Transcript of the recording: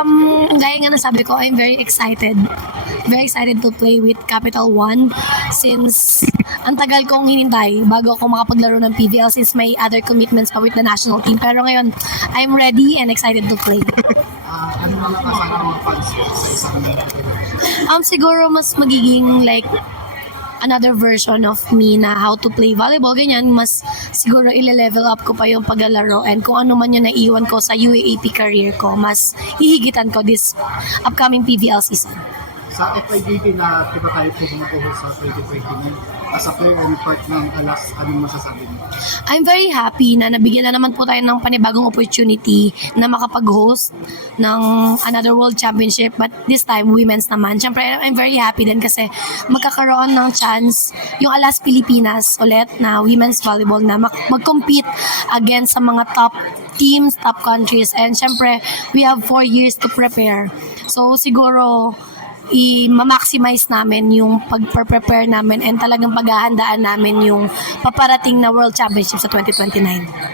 Um, gaya nga nasabi ko, I'm very excited. Very excited to play with Capital One since ang tagal kong hinintay bago ako makapaglaro ng PVL since may other commitments pa with the national team. Pero ngayon, I'm ready and excited to play. Ah, ano lang kasama mga fans sa isang Um, siguro mas magiging like another version of me na how to play volleyball, ganyan, mas siguro ile-level up ko pa yung paglalaro and kung ano man yung naiwan ko sa UAAP career ko, mas hihigitan ko this upcoming PVL season. Sa FIBB na di ba tayo po bumubuho sa 2029 as a player and part ng alas, anong masasabi mo? I'm very happy na nabigyan na naman po tayo ng panibagong opportunity na makapag-host ng another World Championship but this time women's naman. Siyempre, I'm very happy din kasi magkakaroon ng chance yung Alas Pilipinas ulit na women's volleyball na mag- mag-compete against sa mga top teams, top countries. And syempre, we have four years to prepare. So siguro, i-maximize namin yung pag-prepare namin and talagang paghahandaan namin yung paparating na World Championship sa 2029.